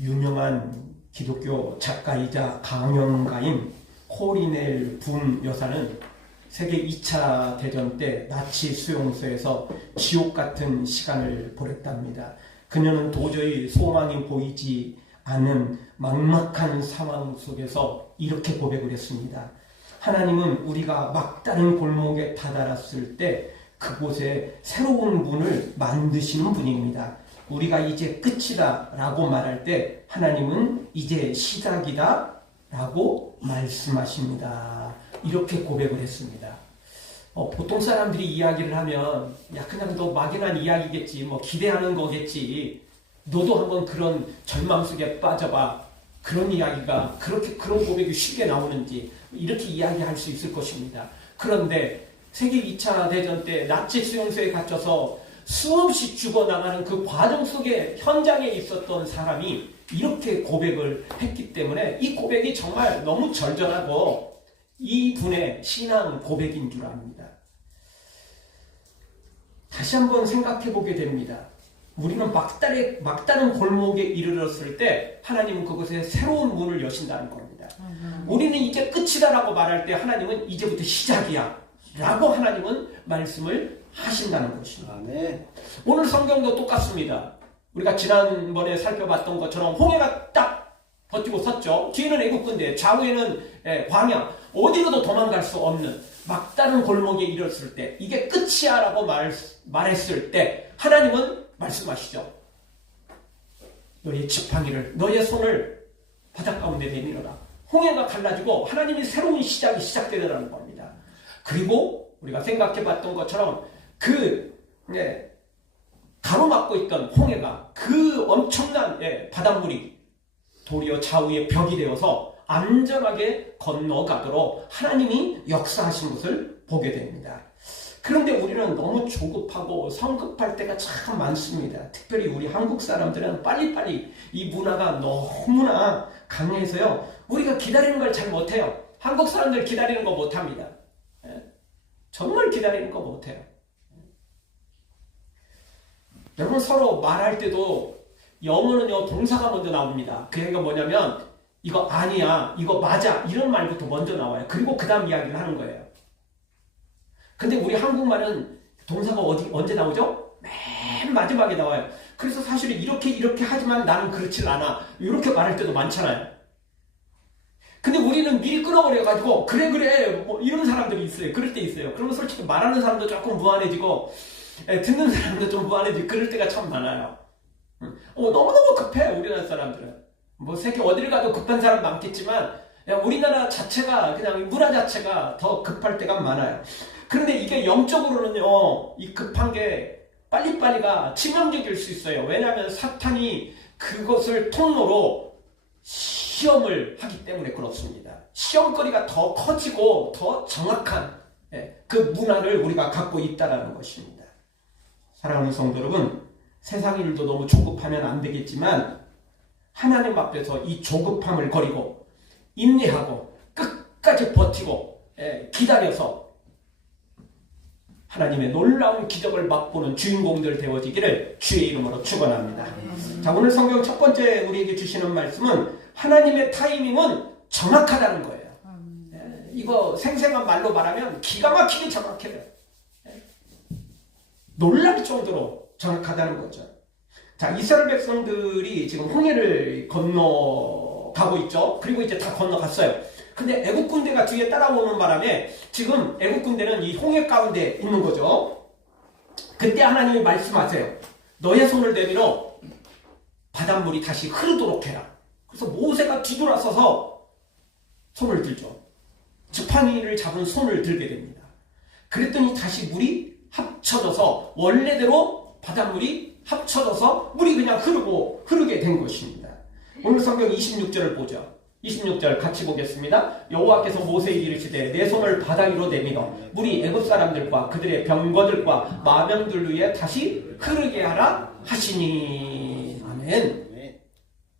유명한 기독교 작가이자 강연가인 코리넬 붐 여사는 세계 2차 대전 때 나치 수용소에서 지옥 같은 시간을 보냈답니다. 그녀는 도저히 소망이 보이지 않는 막막한 상황 속에서 이렇게 고백을 했습니다. 하나님은 우리가 막다른 골목에 다다랐을 때 그곳에 새로운 문을 만드시는 분입니다. 우리가 이제 끝이다 라고 말할 때 하나님은 이제 시작이다 라고 말씀하십니다. 이렇게 고백을 했습니다. 보통 사람들이 이야기를 하면 야 그냥 너 막연한 이야기겠지, 뭐 기대하는 거겠지, 너도 한번 그런 절망 속에 빠져봐, 그런 이야기가 그렇게 그런 고백이 쉽게 나오는지 이렇게 이야기할 수 있을 것입니다. 그런데 세계 2차 대전 때 나치 수용소에 갇혀서 수없이 죽어나가는 그 과정 속에 현장에 있었던 사람이 이렇게 고백을 했기 때문에 이 고백이 정말 너무 절절하고 이분의 신앙 고백인 줄 압니다. 다시 한번 생각해 보게 됩니다. 우리는 막다른 골목에 이르렀을 때 하나님은 그곳에 새로운 문을 여신다는 겁니다. 우리는 이제 끝이다라고 말할 때 하나님은 이제부터 시작이야 라고 하나님은 말씀을 하신다는 것입니다. 아멘. 오늘 성경도 똑같습니다. 우리가 지난번에 살펴봤던 것처럼 홍해가 딱 버티고 섰죠. 뒤에는 애국군대, 좌우에는 광야, 어디로도 도망갈 수 없는 막다른 골목에 이르렀을 때 이게 끝이야 라고 말했을 때 하나님은 말씀하시죠. 너의 지팡이를, 너의 손을 바닥 가운데 내밀어라. 홍해가 갈라지고 하나님이 새로운 시작이 시작되더라는 겁니다. 그리고 우리가 생각해봤던 것처럼 가로막고 있던 홍해가 그 엄청난 바닷물이 도리어 좌우의 벽이 되어서 안전하게 건너가도록 하나님이 역사하신 것을 보게 됩니다. 그런데 우리는 너무 조급하고 성급할 때가 참 많습니다. 특별히 우리 한국 사람들은 빨리빨리 이 문화가 너무나 강해서요. 우리가 기다리는 걸 잘 못해요. 한국 사람들 기다리는 거 못합니다. 정말 기다리는 거 못해요. 여러분 서로 말할 때도 영어는요 동사가 먼저 나옵니다. 그 얘기가 뭐냐면 이거 아니야, 이거 맞아 이런 말부터 먼저 나와요. 그리고 그 다음 이야기를 하는 거예요. 근데 우리 한국말은 동사가 언제 나오죠? 맨 마지막에 나와요. 그래서 사실은 이렇게 하지만 나는 그렇지 않아 이렇게 말할 때도 많잖아요. 근데 우리는 미리 끊어버려가지고 그래 뭐 이런 사람들이 있어요. 그럴 때 있어요. 그러면 솔직히 말하는 사람도 조금 무안해지고 듣는 사람도 좀 무안해지고 그럴 때가 참 많아요. 너무너무 급해 우리나라 사람들은. 뭐 세계 어디를 가도 급한 사람 많겠지만 우리나라 자체가 그냥 문화 자체가 더 급할 때가 많아요. 그런데 이게 영적으로는요 이 급한 게 빨리빨리가 치명적일 수 있어요. 왜냐하면 사탄이 그것을 통로로 시험을 하기 때문에 그렇습니다. 시험거리가 더 커지고 더 정확한 그 문화를 우리가 갖고 있다는 것입니다. 사랑하는 성도 여러분, 세상 일도 너무 조급하면 안 되겠지만 하나님 앞에서 이 조급함을 버리고 인내하고 끝까지 버티고 기다려서 하나님의 놀라운 기적을 맛보는 주인공들 되어지기를 주의 이름으로 축원합니다. 자, 오늘 성경 첫 번째 우리에게 주시는 말씀은 하나님의 타이밍은 정확하다는 거예요. 이거 생생한 말로 말하면 기가 막히게 정확해요. 놀랄 정도로 정확하다는 거죠. 자, 이스라엘 백성들이 지금 홍해를 건너가고 있죠. 그리고 이제 다 건너갔어요. 근데 애국 군대가 뒤에 따라오는 바람에 지금 애국 군대는 이 홍해 가운데 있는 거죠. 그때 하나님이 말씀하세요. 너의 손을 내밀어 바닷물이 다시 흐르도록 해라. 그래서 모세가 뒤돌아서서 손을 들죠. 지팡이를 잡은 손을 들게 됩니다. 그랬더니 다시 물이 합쳐져서 원래대로 바닷물이 합쳐져서 물이 그냥 흐르게 된 것입니다. 오늘 성경 26절을 보죠. 26절 같이 보겠습니다. 여호와께서 모세에게 이르시되 내 손을 바다 위로 내밀어 물이 애굽 사람들과 그들의 병거들과 마병들 위에 다시 흐르게 하라 하시니. 아멘.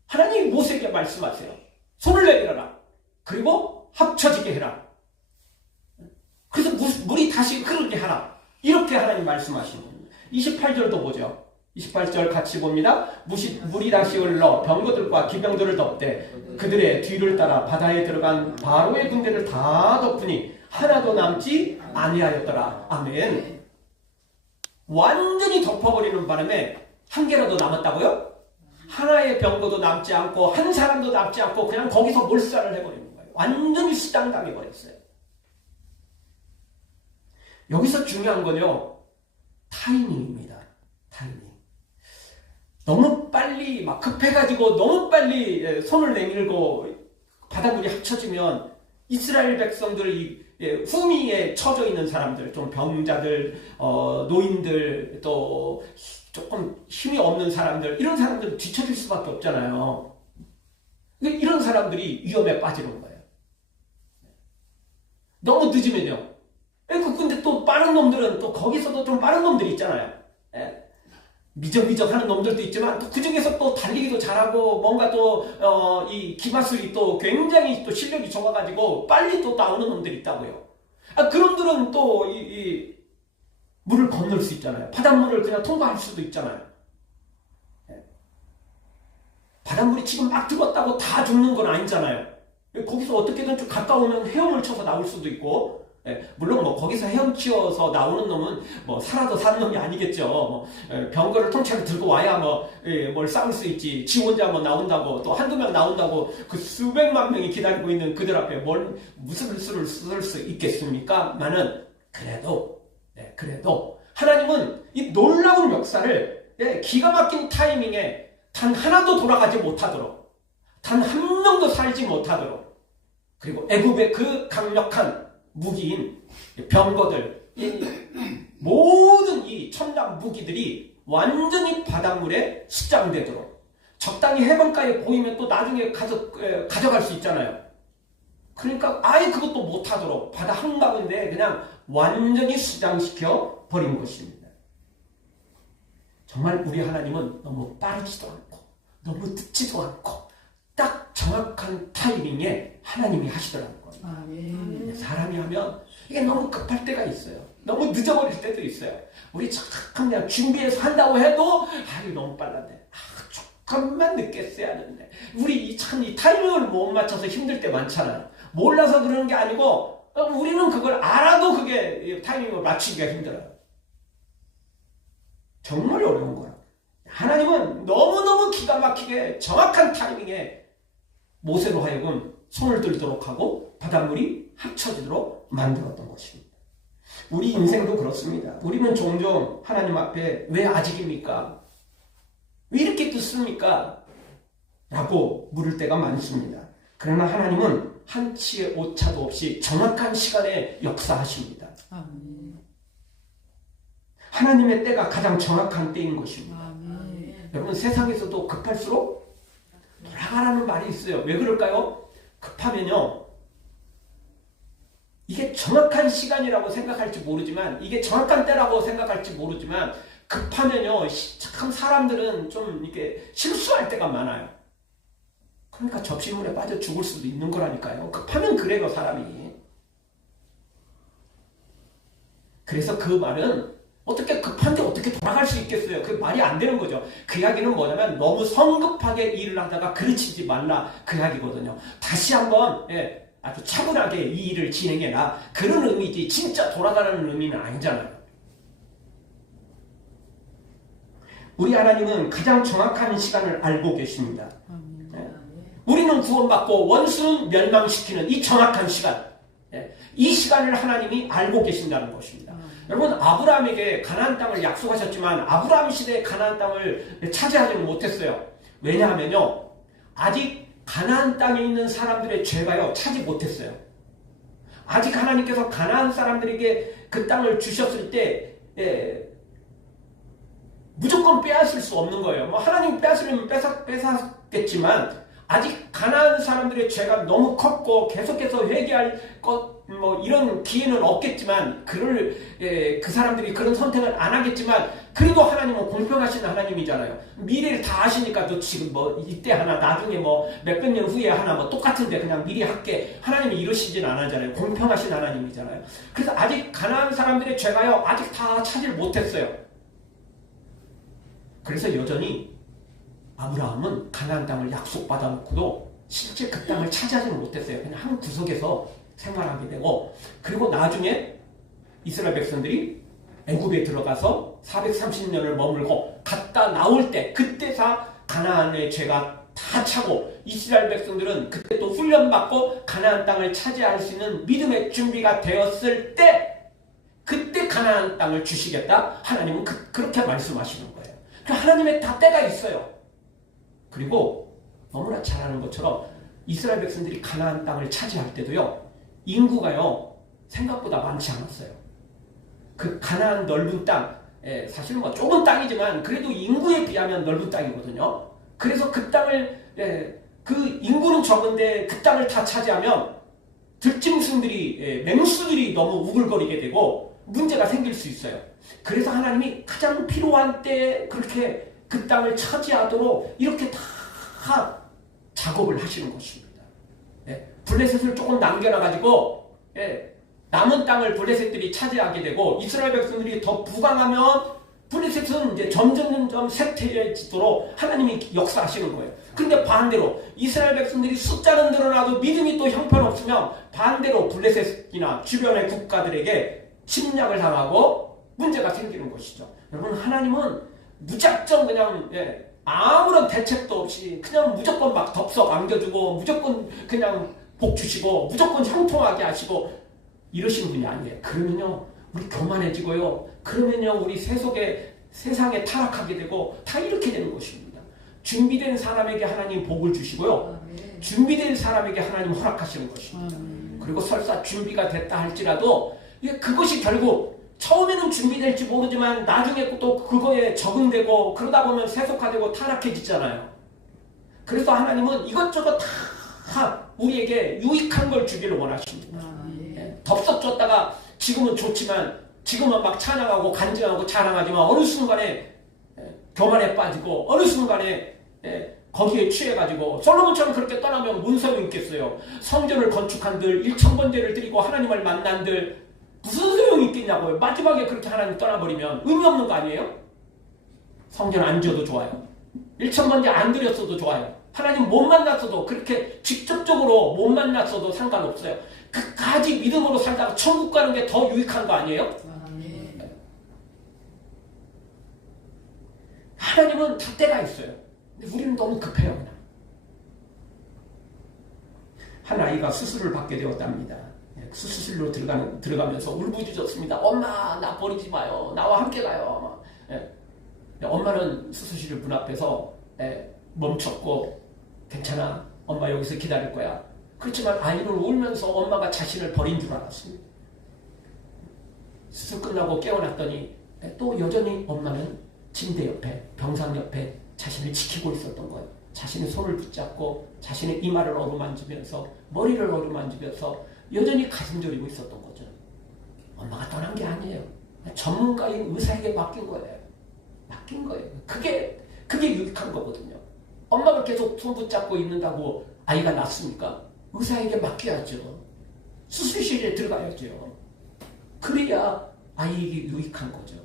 하나님이 모세에게 말씀하세요. 손을 내밀어라. 그리고 합쳐지게 해라. 그래서 물이 다시 흐르게 하라. 이렇게 하나님 말씀하시는 겁니다. 28절도 보죠. 28절 같이 봅니다. 물이 다시 흘러 병거들과 기병들을 덮되 그들의 뒤를 따라 바다에 들어간 바로의 군대를 다 덮으니 하나도 남지 아니하였더라. 아멘. 완전히 덮어버리는 바람에 한 개라도 남았다고요? 하나의 병거도 남지 않고 한 사람도 남지 않고 그냥 거기서 몰살을 해버리는 거예요. 완전히 수당당해버렸어요. 여기서 중요한 건요, 타이밍입니다. 타이밍. 너무 빨리 막 급해가지고 너무 빨리 손을 내밀고 바닷물이 합쳐지면 이스라엘 백성들이 후미에 처져 있는 사람들, 좀 병자들, 노인들, 또 조금 힘이 없는 사람들, 이런 사람들은 뒤처질 수밖에 없잖아요. 근데 이런 사람들이 위험에 빠지는 거예요. 너무 늦으면요. 근데 또 빠른 놈들은 또 거기서도 좀 빠른 놈들이 있잖아요. 미적미적 하는 놈들도 있지만 또 그중에서 또 달리기도 잘하고 뭔가 또 이 기마술이 또 굉장히 또 실력이 좋아가지고 빨리 또 나오는 놈들이 있다고요. 그놈들은 또 이 물을 건널 수 있잖아요. 바닷물을 그냥 통과할 수도 있잖아요. 바닷물이 지금 막 들어왔다고 다 죽는 건 아니잖아요. 거기서 어떻게든 좀 가까우면 헤엄을 쳐서 나올 수도 있고, 물론 뭐 거기서 헤엄치어서 나오는 놈은 뭐 살아도 사는 놈이 아니겠죠. 병거를 통째로 들고 와야 뭘 싸울 수 있지. 지 혼자 뭐 나온다고 또 한두 명 나온다고 그 수백만 명이 기다리고 있는 그들 앞에 무슨 수를 쓸 수 있겠습니까? 나는 그래도 하나님은 이 놀라운 역사를 기가 막힌 타이밍에 단 하나도 돌아가지 못하도록, 단 한 명도 살지 못하도록, 그리고 애굽의 그 강력한 무기인 병거들, 모든 이 첨단 무기들이 완전히 바닷물에 수장되도록, 적당히 해변가에 보이면 또 나중에 가져갈 수 있잖아요. 그러니까 아예 그것도 못하도록 바다 한가운데 그냥 완전히 수장시켜 버린 것입니다. 정말 우리 하나님은 너무 빠르지도 않고 너무 늦지도 않고 딱 정확한 타이밍에 하나님이 하시더라는 거예요. 사람이 하면 이게 너무 급할 때가 있어요. 너무 늦어버릴 때도 있어요. 우리 잠깐 그냥 준비해서 한다고 해도 이거 너무 빨랐네. 조금만 늦게 써야 하는데. 우리 참 이 타이밍을 못 맞춰서 힘들 때 많잖아요. 몰라서 그러는 게 아니고 우리는 그걸 알아도 그게 타이밍을 맞추기가 힘들어요. 정말 어려운 거야. 하나님은 너무너무 기가 막히게 정확한 타이밍에 모세로 하여금 손을 들도록 하고 바닷물이 합쳐지도록 만들었던 것입니다. 우리 인생도 그렇습니다. 우리는 종종 하나님 앞에 왜 아직입니까? 왜 이렇게 늦습니까? 라고 물을 때가 많습니다. 그러나 하나님은 한치의 오차도 없이 정확한 시간에 역사하십니다. 하나님의 때가 가장 정확한 때인 것입니다. 여러분, 세상에서도 급할수록 돌아가라는 말이 있어요. 왜 그럴까요? 급하면요, 이게 정확한 시간이라고 생각할지 모르지만, 이게 정확한 때라고 생각할지 모르지만, 급하면요, 참 사람들은 좀 이렇게 실수할 때가 많아요. 그러니까 접시물에 빠져 죽을 수도 있는 거라니까요. 급하면 그래요, 사람이. 그래서 그 말은 어떻게 급한데 어떻게 돌아갈 수 있겠어요? 그 말이 안 되는 거죠. 그 이야기는 뭐냐면 너무 성급하게 일을 하다가 그르치지 말라, 그 이야기거든요. 다시 한번 아주 차분하게 이 일을 진행해라, 그런 의미지 진짜 돌아가라는 의미는 아니잖아요. 우리 하나님은 가장 정확한 시간을 알고 계십니다. 우리는 구원받고 원수는 멸망시키는 이 정확한 시간, 이 시간을 하나님이 알고 계신다는 것입니다. 여러분, 아브라함에게 가나안 땅을 약속하셨지만 아브라함 시대에 가나안 땅을 차지하지는 못했어요. 왜냐하면요, 아직 가나안 땅에 있는 사람들의 죄가요 차지 못했어요. 아직 하나님께서 가나안 사람들에게 그 땅을 주셨을 때 무조건 빼앗을 수 없는 거예요. 뭐 하나님 빼앗으면 뺏었겠지만 아직 가나안 사람들의 죄가 너무 컸고 계속해서 회개할 것 뭐 이런 기회는 없겠지만, 그 사람들이 그런 선택을 안 하겠지만, 그래도 하나님은 공평하신 하나님이잖아요. 미래를 다 아시니까 또 지금 뭐 이때 하나, 나중에 뭐 몇백 년 후에 하나 뭐 똑같은데 그냥 미리 할게, 하나님이 이러시진 않잖아요. 공평하신 하나님이잖아요. 그래서 아직 가나안 사람들의 죄가요 아직 다 차지를 못했어요. 그래서 여전히 아브라함은 가나안 땅을 약속받아 놓고도 실제 그 땅을 차지하지는 못했어요. 그냥 한 구석에서 생활하게 되고, 그리고 나중에 이스라엘 백성들이 애굽에 들어가서 430년을 머물고 갔다 나올 때, 그때서 가나안의 죄가 다 차고 이스라엘 백성들은 그때 또 훈련받고 가나안 땅을 차지할 수 있는 믿음의 준비가 되었을 때, 그때 가나안 땅을 주시겠다. 하나님은 그렇게 말씀하시는 거예요. 하나님의 다 때가 있어요. 그리고 너무나 잘 아는 것처럼 이스라엘 백성들이 가나안 땅을 차지할 때도요, 인구가요 생각보다 많지 않았어요. 그 가나안 넓은 땅, 사실은 뭐 좁은 땅이지만 그래도 인구에 비하면 넓은 땅이거든요. 그래서 그 땅을, 그 인구는 적은데 그 땅을 다 차지하면 들짐승들이, 맹수들이 너무 우글거리게 되고 문제가 생길 수 있어요. 그래서 하나님이 가장 필요한 때에 그렇게 그 땅을 차지하도록 이렇게 다 작업을 하시는 것입니다. 블레셋을 조금 남겨놔가지고 남은 땅을 블레셋들이 차지하게 되고, 이스라엘 백성들이 더 부강하면 블레셋은 이제 점점 쇠퇴해지도록 하나님이 역사하시는 거예요. 그런데 반대로 이스라엘 백성들이 숫자는 늘어나도 믿음이 또 형편없으면 반대로 블레셋이나 주변의 국가들에게 침략을 당하고 문제가 생기는 것이죠. 여러분, 하나님은 무작정 그냥 아무런 대책도 없이 그냥 무조건 막 덥석 안겨주고 무조건 그냥 복 주시고 무조건 형통하게 하시고 이러시는 분이 아니에요. 그러면요 우리 교만해지고요, 그러면요 우리 세상에 타락하게 되고 다 이렇게 되는 것입니다. 준비된 사람에게 하나님 복을 주시고요, 준비된 사람에게 하나님 허락하시는 것입니다. 그리고 설사 준비가 됐다 할지라도 그것이 결국 처음에는 준비될지 모르지만 나중에 또 그거에 적응되고 그러다 보면 세속화되고 타락해지잖아요. 그래서 하나님은 이것저것 다 우리에게 유익한 걸 주기를 원하십니다. 덥석 줬다가 지금은 좋지만, 지금은 막 찬양하고 간증하고 자랑하지만 어느 순간에 교만에 빠지고 어느 순간에 거기에 취해가지고 솔로몬처럼 그렇게 떠나면 무슨 소용이 있겠어요. 성전을 건축한들 1,000번제를 드리고 하나님을 만난들 무슨 소용이 있겠냐고요. 마지막에 그렇게 하나님 떠나버리면 의미 없는 거 아니에요? 성전 안 지어도 좋아요. 1,000번제 안 드렸어도 좋아요. 하나님 못 만났어도, 그렇게 직접적으로 못 만났어도 상관없어요. 끝까지 믿음으로 살다가 천국 가는 게 더 유익한 거 아니에요? 하나님은 다 때가 있어요. 근데 우리는 너무 급해요. 그냥. 한 아이가 수술을 받게 되었답니다. 수술실로 들어가면서 울부짖었습니다. 엄마, 나 버리지 마요. 나와 함께 가요. 엄마는 수술실 문 앞에서 멈췄고, 괜찮아. 엄마 여기서 기다릴 거야. 그렇지만 아이는 울면서 엄마가 자신을 버린 줄 알았습니다. 수술 끝나고 깨어났더니 또 여전히 엄마는 침대 옆에, 병상 옆에 자신을 지키고 있었던 거예요. 자신의 손을 붙잡고 자신의 이마를 어루만지면서, 머리를 어루만지면서 여전히 가슴 저리고 있었던 거죠. 엄마가 떠난 게 아니에요. 전문가인 의사에게 맡긴 거예요. 맡긴 거예요. 그게 유익한 거거든요. 엄마가 계속 손 붙잡고 있는다고 아이가 낫습니까? 의사에게 맡겨야죠. 수술실에 들어가야죠. 그래야 아이에게 유익한 거죠.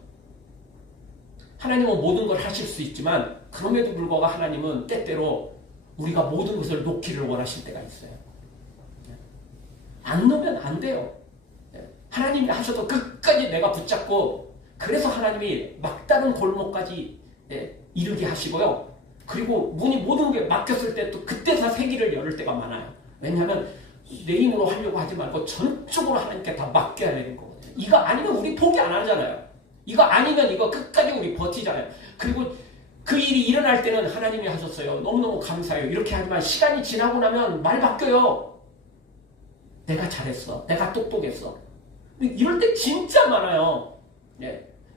하나님은 모든 걸 하실 수 있지만 그럼에도 불구하고 하나님은 때때로 우리가 모든 것을 놓기를 원하실 때가 있어요. 안 놓으면 안 돼요. 하나님이 하셔도 끝까지 내가 붙잡고, 그래서 하나님이 막다른 골목까지 이르게 하시고요. 그리고 모든 게 막혔을 때 또 그때서 세기를 열을 때가 많아요. 왜냐하면 내 힘으로 하려고 하지 말고 전적으로 하나님께 다 맡겨야 되는 거거든요. 이거 아니면 우리 포기 안 하잖아요. 이거 아니면 이거 끝까지 우리 버티잖아요. 그리고 그 일이 일어날 때는 하나님이 하셨어요. 너무너무 감사해요. 이렇게 하지만 시간이 지나고 나면 말 바뀌어요. 내가 잘했어. 내가 똑똑했어. 이럴 때 진짜 많아요.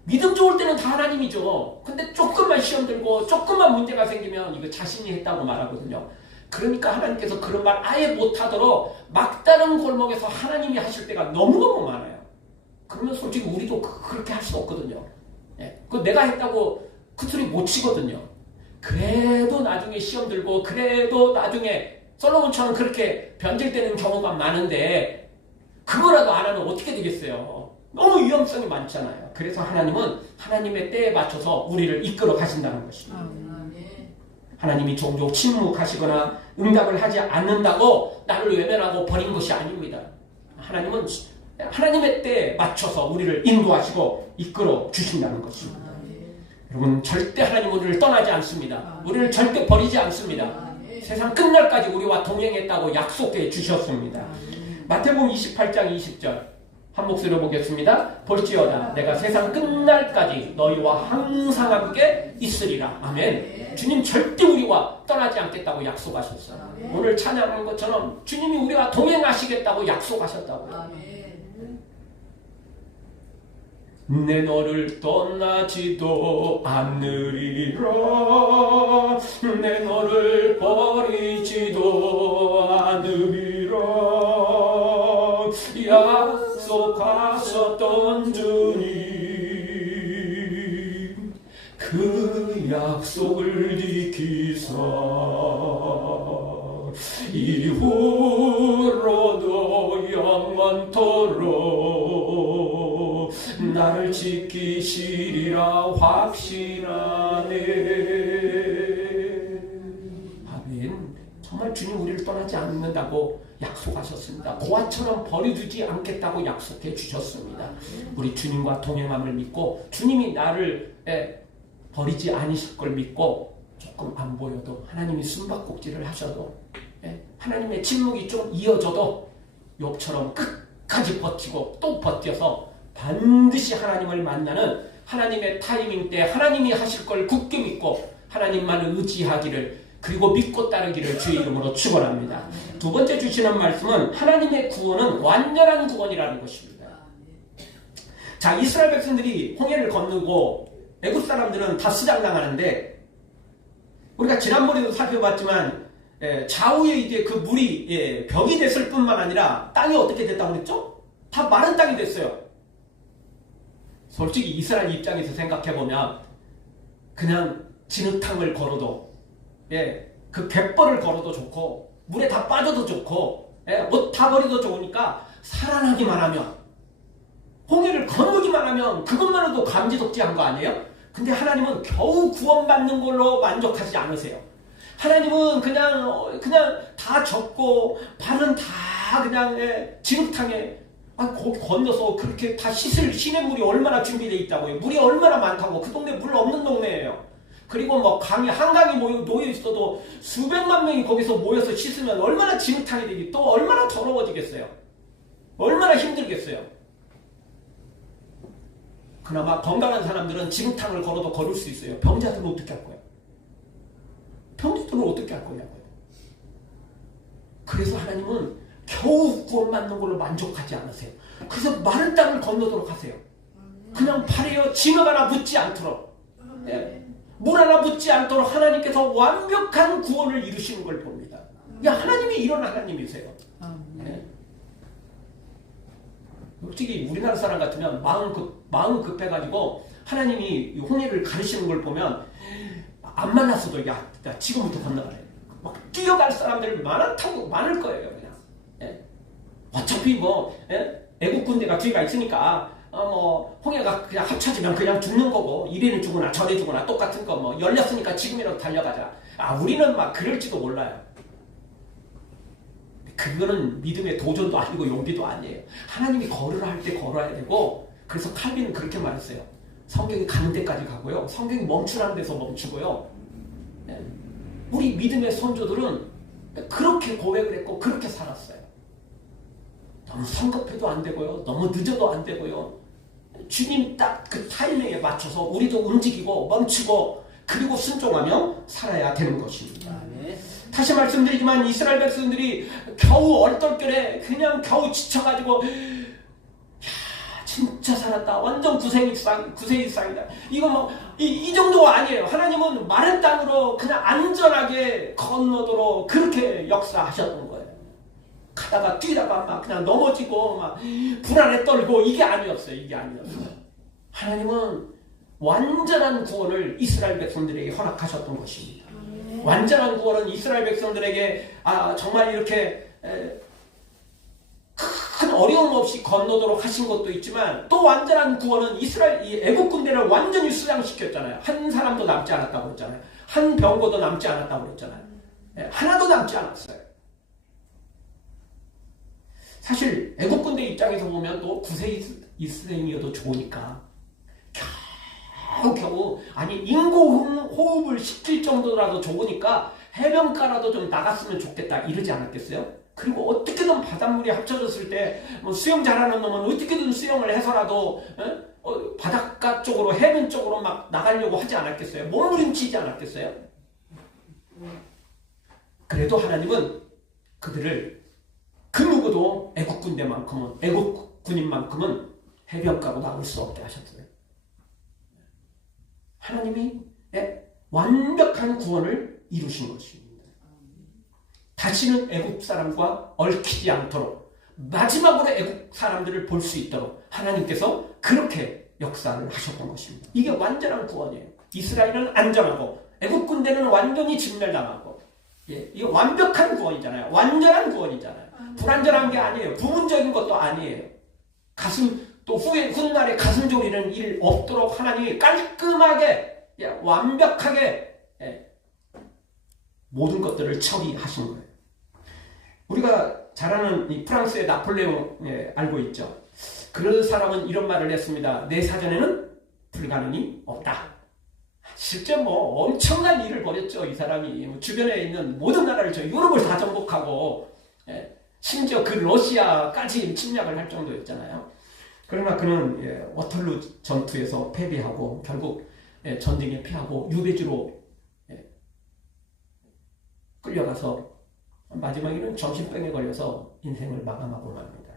믿음 좋을 때는 다 하나님이죠. 근데 조금만 시험 들고 조금만 문제가 생기면 이거 자신이 했다고 말하거든요. 그러니까 하나님께서 그런 말 아예 못하도록 막다른 골목에서 하나님이 하실 때가 너무너무 많아요. 그러면 솔직히 우리도 그렇게 할 수 없거든요. 그 내가 했다고 그 소리 못 치거든요. 그래도 나중에 시험 들고, 그래도 나중에 솔로몬처럼 그렇게 변질되는 경우가 많은데 그거라도 안 하면 어떻게 되겠어요? 너무 위험성이 많잖아요. 그래서 하나님은 하나님의 때에 맞춰서 우리를 이끌어 가신다는 것입니다. 하나님이 종종 침묵하시거나 응답을 하지 않는다고 나를 외면하고 버린 것이 아닙니다. 하나님은 하나님의 때에 맞춰서 우리를 인도하시고 이끌어 주신다는 것입니다. 여러분, 절대 하나님은 우리를 떠나지 않습니다. 우리를 절대 버리지 않습니다. 세상 끝날까지 우리와 동행했다고 약속해 주셨습니다. 마태복음 28장 20절 한 목소리로 보겠습니다. 볼지어다 내가 세상 끝날까지 너희와 항상 함께 있으리라. 아멘. 주님 절대 우리와 떠나지 않겠다고 약속하셨어요. 오늘 찬양한 것처럼 주님이 우리와 동행하시겠다고 약속하셨다고요. 내 너를 떠나지도 않으리라. 내 너를 버리지도 않으리라. 약속하셨던 주님 그 약속을 지키사 이후로도 영원토록 나를 지키시리라 확신하네. 아멘. 정말 주님 우리를 떠나지 않는다고 약속하셨습니다. 고아처럼 버려두지 않겠다고 약속해 주셨습니다. 우리 주님과 동행함을 믿고 주님이 나를 버리지 않으실 걸 믿고 조금 안 보여도 하나님이 숨바꼭질을 하셔도 하나님의 침묵이 좀 이어져도 욥처럼 끝까지 버티고 또 버텨서 반드시 하나님을 만나는 하나님의 타이밍 때 하나님이 하실 걸 굳게 믿고 하나님만을 의지하기를 그리고 믿고 따르기를 주의 이름으로 축원합니다. 두 번째 주시는 말씀은 하나님의 구원은 완전한 구원이라는 것입니다. 자, 이스라엘 백성들이 홍해를 건너고 애굽 사람들은 다 수장당하는데 우리가 지난번에도 살펴봤지만 좌우에 이제 그 물이 벽이 됐을 뿐만 아니라 땅이 어떻게 됐다고 그랬죠? 다 마른 땅이 됐어요. 솔직히 이스라엘 입장에서 생각해보면 그냥 진흙탕을 걸어도 그 갯벌을 걸어도 좋고 물에 다 빠져도 좋고 옷 다 버려도 좋으니까 살아나기만 하면 홍해를 건너기만 하면 그것만으로도 감지덕지한 거 아니에요? 근데 하나님은 겨우 구원받는 걸로 만족하지 않으세요. 하나님은 그냥 다 젖고 발은 다 그냥 진흙탕에 거기 건너서 그렇게 다 씻을 시냇물이 얼마나 준비되어 있다고요. 물이 얼마나 많다고. 그 동네 물 없는 동네예요. 그리고 뭐 강이 한강이 놓여 있어도 수백만 명이 거기서 모여서 씻으면 얼마나 진흙탕이 되기 또 얼마나 더러워지겠어요. 얼마나 힘들겠어요. 그나마 건강한 사람들은 진흙탕을 걸어도 걸을 수 있어요. 병자들은 어떻게 할 거예요? 병자들은 어떻게 할 거냐고요. 그래서 하나님은 겨우 구원받는 걸로 만족하지 않으세요. 그래서 마른 땅을 건너도록 하세요. 그냥 발에요 진흙 하나 묻지 않도록 물 하나 묻지 않도록 하나님께서 완벽한 구원을 이루시는 걸 봅니다. 하나님이 이런 하나님이세요. 솔직히 우리나라 사람 같으면 마음 급해가지고 하나님이 홍해를 가르치는 걸 보면 안 만났어도 야 지금부터 건너가래. 막 뛰어갈 사람들 많을 거예요. 그냥 어차피 애국 군대가 뒤가 있으니까 홍해가 그냥 합쳐지면 그냥 죽는 거고 이래는 죽으나 저래 죽으나 똑같은 거 열렸으니까 지금이라도 달려가자. 우리는 막 그럴지도 몰라요. 그거는 믿음의 도전도 아니고 용기도 아니에요. 하나님이 걸으라 할 때 걸어야 되고 그래서 칼빈은 그렇게 말했어요. 성경이 가는 데까지 가고요. 성경이 멈추라는 데서 멈추고요. 우리 믿음의 선조들은 그렇게 고백을 했고 그렇게 살았어요. 너무 성급해도 안 되고요. 너무 늦어도 안 되고요. 주님 딱 그 타이밍에 맞춰서 우리도 움직이고 멈추고 그리고 순종하며 살아야 되는 것입니다. 다시 말씀드리지만 이스라엘 백성들이 겨우 얼떨결에 그냥 겨우 지쳐가지고 진짜 살았다. 완전 구세일상이다. 이거 이 정도가 아니에요. 하나님은 마른 땅으로 그냥 안전하게 건너도록 그렇게 역사하셨던 거예요. 가다가 뛰다가 막 그냥 넘어지고 막 불안에 떨고 이게 아니었어요. 하나님은 완전한 구원을 이스라엘 백성들에게 허락하셨던 것입니다. 완전한 구원은 이스라엘 백성들에게 정말 이렇게 큰 어려움 없이 건너도록 하신 것도 있지만 또 완전한 구원은 이 애국 군대를 완전히 수양시켰잖아요. 한 사람도 남지 않았다고 그랬잖아요. 한 병거도 남지 않았다고 그랬잖아요. 하나도 남지 않았어요. 사실 애국 군대 입장에서 보면 또 구세 이스라엘이어도 좋으니까 겨우 아니 인공호흡을 시킬 정도라도 좋으니까 해변가라도 좀 나갔으면 좋겠다 이러지 않았겠어요? 그리고 어떻게든 바닷물이 합쳐졌을 때 뭐 수영 잘하는 놈은 어떻게든 수영을 해서라도 바닷가 쪽으로 해변 쪽으로 막 나가려고 하지 않았겠어요? 몸부림치지 않았겠어요? 그래도 하나님은 그들을 그 누구도 애국군대만큼은 애국군인만큼은 해변가로 나올 수 없게 하셨어요. 하나님이 완벽한 구원을 이루신 것입니다. 다시는 애국 사람과 얽히지 않도록 마지막으로 애국 사람들을 볼 수 있도록 하나님께서 그렇게 역사를 하셨던 것입니다. 이게 완전한 구원이에요. 이스라엘은 안전하고 애국 군대는 완전히 진멸당하고 이게 완벽한 구원이잖아요. 완전한 구원이잖아요. 불완전한 게 아니에요. 부분적인 것도 아니에요. 또 훗날에 가슴 졸이는 일 없도록 하나님이 깔끔하게 완벽하게 모든 것들을 처리하신 거예요. 우리가 잘 아는 이 프랑스의 나폴레옹 알고 있죠. 그 사람은 이런 말을 했습니다. 내 사전에는 불가능이 없다. 실제 엄청난 일을 벌였죠. 이 사람이 주변에 있는 모든 나라를 유럽을 다 정복하고 심지어 그 러시아까지 침략을 할 정도였잖아요. 그러나 그는 워털루 전투에서 패배하고 결국 전쟁에 패하고 유배지로 끌려가서 마지막에는 정신병에 걸려서 인생을 마감하고 맙니다.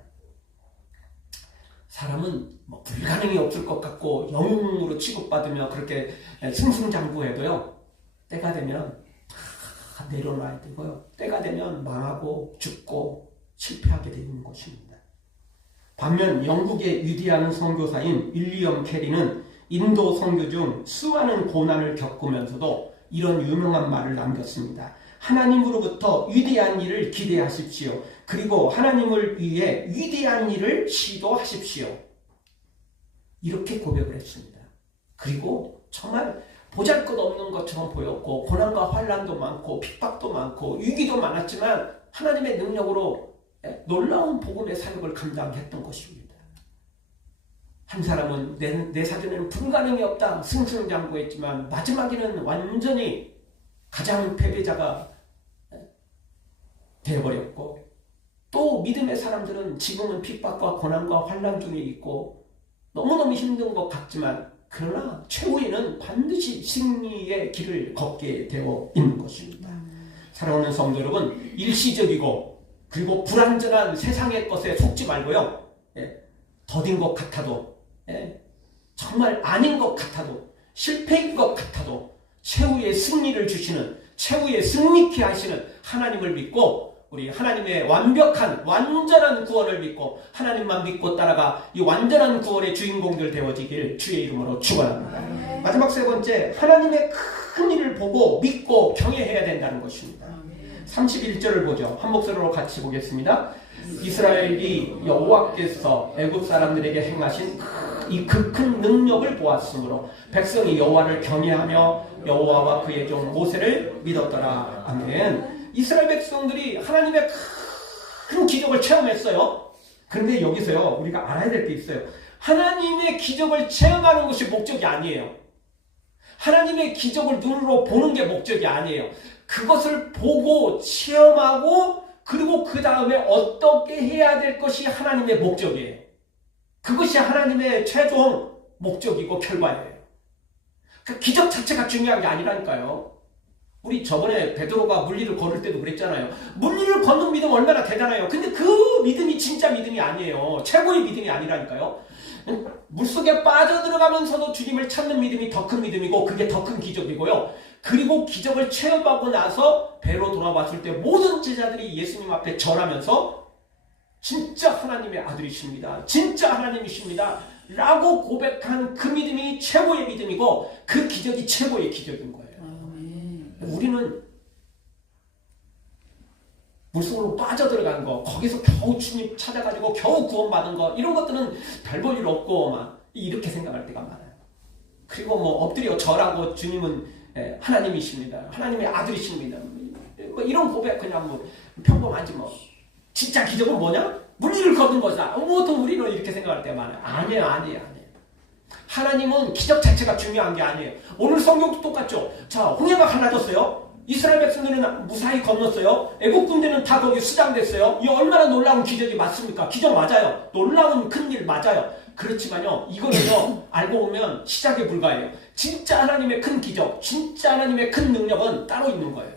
사람은 불가능이 없을 것 같고 영웅으로 취급받으며 그렇게 승승장구해도요, 때가 되면 다 내려놔야 되고요, 때가 되면 망하고 죽고 실패하게 되는 것입니다. 반면 영국의 위대한 선교사인 윌리엄 캐리는 인도 선교 중 수많은 고난을 겪으면서도 이런 유명한 말을 남겼습니다. 하나님으로부터 위대한 일을 기대하십시오. 그리고 하나님을 위해 위대한 일을 시도하십시오. 이렇게 고백을 했습니다. 그리고 정말 보잘것없는 것처럼 보였고 고난과 환난도 많고 핍박도 많고 위기도 많았지만 하나님의 능력으로 놀라운 복음의 사역을 감당했던 것입니다. 한 사람은 내 사전에는 불가능이 없다 승승장구했지만 마지막에는 완전히 가장 패배자가 되어버렸고, 또 믿음의 사람들은 지금은 핍박과 고난과 환난 중에 있고 너무너무 힘든 것 같지만 그러나 최후에는 반드시 승리의 길을 걷게 되어 있는 것입니다. 사랑하는 성도 여러분, 일시적이고 그리고 불완전한 세상의 것에 속지 말고요, 더딘 것 같아도 정말 아닌 것 같아도 실패인 것 같아도 최후의 승리를 주시는, 최후의 승리케 하시는 하나님을 믿고 우리 하나님의 완벽한 완전한 구원을 믿고 하나님만 믿고 따라가 이 완전한 구원의 주인공들 되어지길 주의 이름으로 축원합니다. 마지막 세 번째, 하나님의 큰 일을 보고 믿고 경외해야 된다는 것입니다. 31절을 보죠. 한 목소리로 같이 보겠습니다. 이스라엘이 여호와께서 애굽 사람들에게 행하신 이 그 큰 능력을 보았으므로 백성이 여호와를 경외하며 여호와와 그의 종 모세를 믿었더라. 아멘. 이스라엘 백성들이 하나님의 큰 기적을 체험했어요. 그런데 여기서요, 우리가 알아야 될 게 있어요. 하나님의 기적을 체험하는 것이 목적이 아니에요. 하나님의 기적을 눈으로 보는 게 목적이 아니에요. 그것을 보고 체험하고 그리고 그 다음에 어떻게 해야 될 것이 하나님의 목적이에요. 그것이 하나님의 최종 목적이고 결과예요. 그 기적 자체가 중요한 게 아니라니까요. 우리 저번에 베드로가 물리를 걸을 때도 그랬잖아요. 물리를 걷는 믿음 얼마나 대단해요. 근데 그 믿음이 진짜 믿음이 아니에요. 최고의 믿음이 아니라니까요. 물속에 빠져들어가면서도 주님을 찾는 믿음이 더 큰 믿음이고 그게 더 큰 기적이고요. 그리고 기적을 체험하고 나서 배로 돌아왔을 때 모든 제자들이 예수님 앞에 절하면서 진짜 하나님의 아들이십니다. 진짜 하나님이십니다. 라고 고백한 그 믿음이 최고의 믿음이고 그 기적이 최고의 기적인 거예요. 우리는 물속으로 빠져들어간 거, 거기서 겨우 주님 찾아가지고 겨우 구원받은 거, 이런 것들은 별 볼 일 없고 막 이렇게 생각할 때가 많아요. 그리고 뭐 엎드려 절하고 주님은 하나님이십니다. 하나님의 아들이십니다. 뭐 이런 고백 그냥 뭐 평범하지 뭐. 진짜 기적은 뭐냐? 물리를 거둔 거다. 보통 우리는 이렇게 생각할 때가 많아요. 아니에요. 하나님은 기적 자체가 중요한 게 아니에요. 오늘 성경도 똑같죠. 자, 홍해가 갈라졌어요. 이스라엘 백성들은 무사히 건넜어요. 애국 군대는 다 거기 수장됐어요. 이 얼마나 놀라운 기적이 맞습니까? 기적 맞아요. 놀라운 큰일 맞아요. 그렇지만요, 이거는요, 알고 보면 시작에 불과해요. 진짜 하나님의 큰 기적, 진짜 하나님의 큰 능력은 따로 있는 거예요.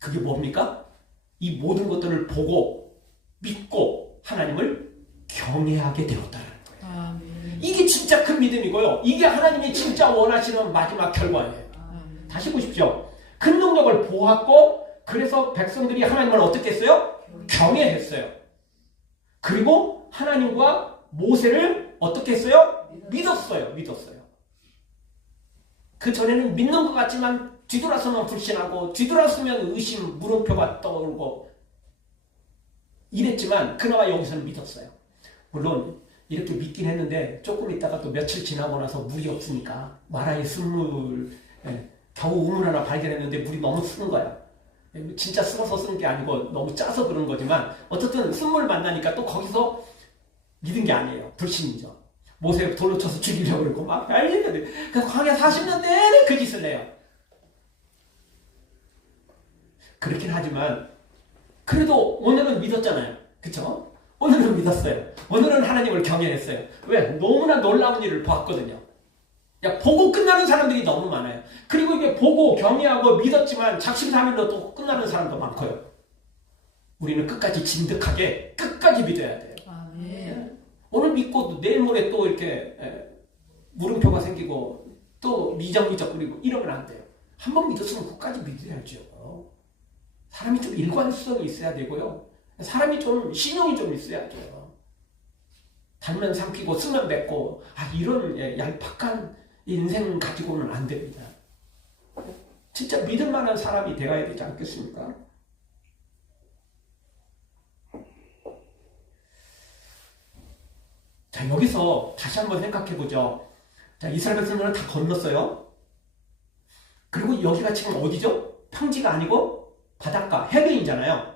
그게 뭡니까? 이 모든 것들을 보고 믿고 하나님을 경외하게 되었다는 거예요. 아멘. 이게 진짜 큰 믿음이고요. 이게 하나님이 진짜 원하시는 마지막 결과예요. 아멘. 다시 보십시오. 큰 능력을 보았고, 그래서 백성들이 하나님을 어떻게 했어요? 경외했어요. 그리고 하나님과 모세를 어떻게 했어요? 믿었어요. 그 전에는 믿는 것 같지만 뒤돌아서면 불신하고 뒤돌아서면 의심, 물음표가 떠오르고 이랬지만 그나마 여기서는 믿었어요. 물론 이렇게 믿긴 했는데 조금 있다가 또 며칠 지나고 나서 물이 없으니까 마라의 쓴물, 겨우 우물 하나 발견했는데 물이 너무 쓰는 거야. 진짜 쓰러서 쓰는 게 아니고 너무 짜서 그런 거지만 어쨌든 쓴물 만나니까 또 거기서 믿은 게 아니에요. 불신이죠. 모세 돌로 쳐서 죽이려고 그러고 막 난리는데 그래서 광야 40년 내내 그 짓을 해요. 그렇긴 하지만 그래도 오늘은 믿었잖아요. 그쵸? 오늘은 믿었어요. 오늘은 하나님을 경외했어요. 왜? 너무나 놀라운 일을 봤거든요. 보고 끝나는 사람들이 너무 많아요. 그리고 이게 보고 경외하고 믿었지만 작심삼일로 또 끝나는 사람도 많고요. 우리는 끝까지 진득하게 끝까지 믿어야 돼요. 아멘. 오늘 믿고 내일 모레 또 이렇게 물음표가 생기고 또 미적미적거리고 이러면 안 돼요. 한번 믿었으면 끝까지 믿어야죠. 사람이 좀 일관성이 있어야 되고요. 사람이 좀 신용이 좀 있어야 돼요. 달면 삼키고 쓰면 맺고 이런 얄팍한 인생 가지고는 안 됩니다. 진짜 믿을 만한 사람이 되어야 되지 않겠습니까? 자, 여기서 다시 한번 생각해 보죠. 자, 이스라엘 백성들은 다 건넜어요. 그리고 여기가 지금 어디죠? 평지가 아니고 바닷가, 해변이잖아요.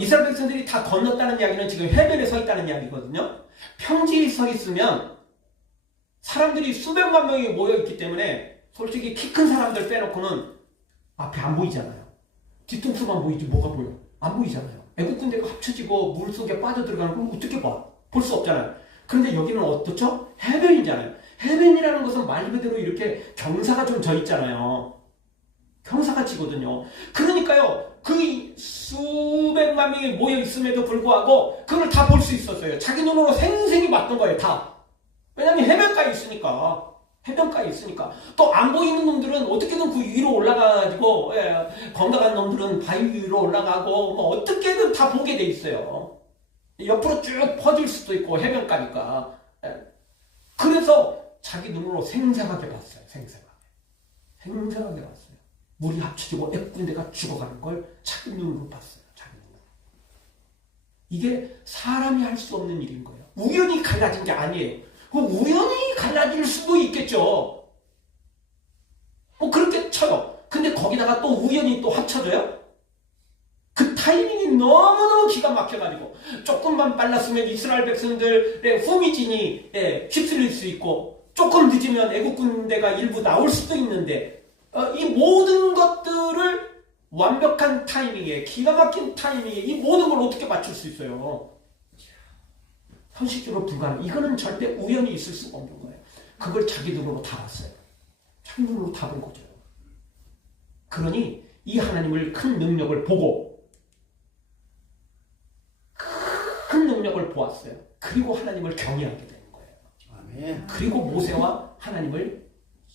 이스라엘 백성들이 다 건넜다는 이야기는 지금 해변에 서 있다는 이야기거든요. 평지에 서 있으면 사람들이 수백만 명이 모여있기 때문에 솔직히 키 큰 사람들 빼놓고는 앞에 안 보이잖아요. 뒤통수만 보이지 뭐가 보여? 안 보이잖아요. 애국 군대가 합쳐지고 물속에 빠져들어가는 걸 어떻게 봐? 볼 수 없잖아요. 그런데 여기는 어떻죠? 해변이잖아요. 해변이라는 것은 말 그대로 이렇게 경사가 좀 져 있잖아요. 경사가 지거든요. 그러니까요, 그 수백만 명이 모여 있음에도 불구하고 그걸 다 볼 수 있었어요. 자기 눈으로 생생히 봤던 거예요, 다. 왜냐면 해변가에 있으니까. 또 안 보이는 놈들은 어떻게든 그 위로 올라가가지고, 건강한 놈들은 바위 위로 올라가고, 뭐 어떻게든 다 보게 돼 있어요. 옆으로 쭉 퍼질 수도 있고, 해변가니까. 그래서 자기 눈으로 생생하게 봤어요, 생생하게 봤어요. 물이 합쳐지고 애국군대가 죽어가는 걸 자기 눈으로 봤어요. 자기 눈으로. 이게 사람이 할 수 없는 일인 거예요. 우연히 갈라진 게 아니에요. 우연히 갈라질 수도 있겠죠. 그렇게 쳐요. 근데 거기다가 또 우연히 또 합쳐져요? 그 타이밍이 너무너무 기가 막혀가지고 조금만 빨랐으면 이스라엘 백성들의 후미진이 휩쓸릴 수 있고 조금 늦으면 애국군대가 일부 나올 수도 있는데 이 모든 것들을 완벽한 타이밍에, 기가 막힌 타이밍에 이 모든 걸 어떻게 맞출 수 있어요? 현실적으로 불가능. 이거는 절대 우연히 있을 수가 없는 거예요. 그걸 자기 눈으로 다 봤어요. 자기 눈으로 다 본 거죠. 그러니 이 하나님을 큰 능력을 보고 큰 능력을 보았어요. 그리고 하나님을 경외하게 되는 거예요. 아멘. 그리고 모세와 하나님을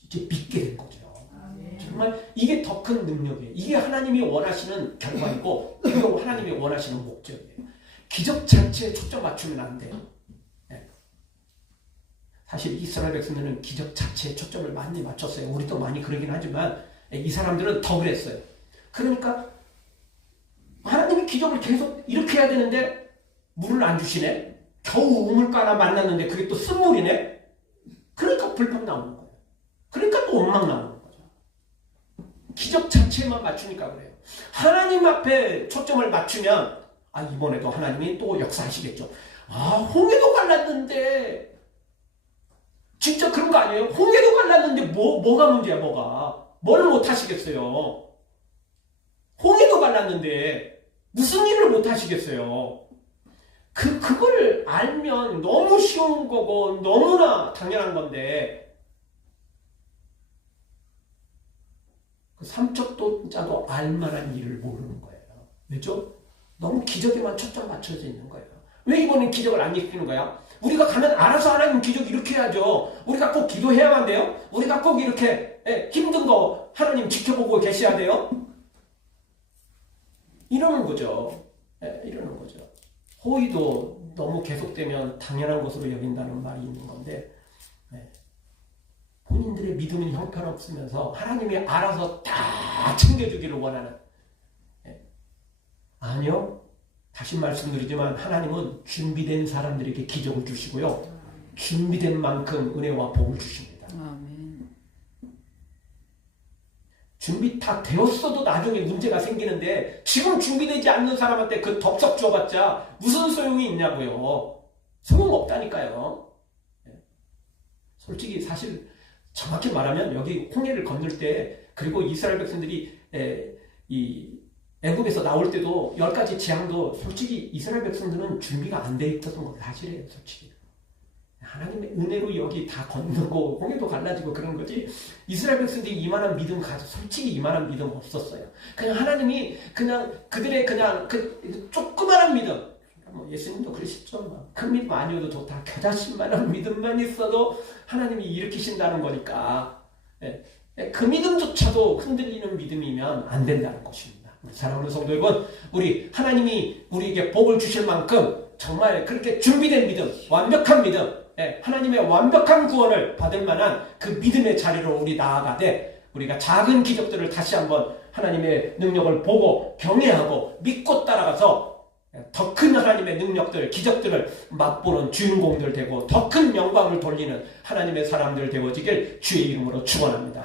이제 믿게 된 거죠. 정말 이게 더 큰 능력이에요. 이게 하나님이 원하시는 결과이고 그리고 하나님이 원하시는 목적이에요. 기적 자체에 초점 맞추면 안 돼요. 사실 이스라엘 백성들은 기적 자체에 초점을 많이 맞췄어요. 우리도 많이 그러긴 하지만 이 사람들은 더 그랬어요. 그러니까 기적을 계속 이렇게 해야 되는데 물을 안 주시네. 겨우 우물가 하나 만났는데 그게 또 쓴물이네. 그러니까 불평 나오는 거예요. 그러니까 또 원망 나오는 거죠. 기적 자체만 맞추니까 그래요. 하나님 앞에 초점을 맞추면 이번에도 하나님이 또 역사하시겠죠. 홍해도 갈랐는데 진짜 그런 거 아니에요? 홍해도 갈랐는데 뭐가 문제야, 뭐가? 뭘 못 하시겠어요? 홍해도 갈랐는데 무슨 일을 못 하시겠어요? 그걸 알면 너무 쉬운 거고 너무나 당연한 건데 그 삼척도자도 알만한 일을 모르는 거예요. 왜죠? 너무 기적에만 초점 맞춰져 있는 거예요. 왜 이번엔 기적을 안 일으키는 거야? 우리가 가면 알아서 하나님 기적 이렇게 해야죠. 우리가 꼭 기도해야만 돼요? 우리가 꼭 이렇게 힘든 거 하나님 지켜보고 계셔야 돼요? 이러는 거죠. 이러는 거죠. 호의도 너무 계속되면 당연한 것으로 여긴다는 말이 있는 건데 본인들의 믿음은 형편없으면서 하나님이 알아서 다 챙겨주기를 원하는 아니요. 다시 말씀드리지만 하나님은 준비된 사람들에게 기적을 주시고요. 준비된 만큼 은혜와 복을 주십니다. 아멘. 준비 다 되었어도 나중에 문제가 생기는데 지금 준비되지 않는 사람한테 그 덥석 줘봤자 무슨 소용이 있냐고요. 소용없다니까요. 솔직히 사실 정확히 말하면 여기 홍해를 건널 때 그리고 이스라엘 백성들이 이 애굽에서 나올 때도 10가지 재앙도 솔직히 이스라엘 백성들은 준비가 안 돼 있었던 건 사실이에요. 솔직히 하나님의 은혜로 여기 다 건너고 홍해도 갈라지고 그런 거지 이스라엘 백성들이 이만한 믿음 솔직히 이만한 믿음 없었어요. 그냥 하나님이 그냥 그들의 그냥 그 조그만한 믿음 예수님도 그러셨죠. 큰 믿음 아니어도 좋다. 겨자씨만한 믿음만 있어도 하나님이 일으키신다는 거니까 그 믿음조차도 흔들리는 믿음이면 안 된다는 것입니다. 사랑하는 성도 여러분, 우리 하나님이 우리에게 복을 주실 만큼 정말 그렇게 준비된 믿음, 완벽한 믿음, 하나님의 완벽한 구원을 받을 만한 그 믿음의 자리로 우리 나아가되 우리가 작은 기적들을 다시 한번 하나님의 능력을 보고 경외하고 믿고 따라가서 더 큰 하나님의 능력들, 기적들을 맛보는 주인공들 되고 더 큰 영광을 돌리는 하나님의 사람들 되어지길 주의 이름으로 축원합니다.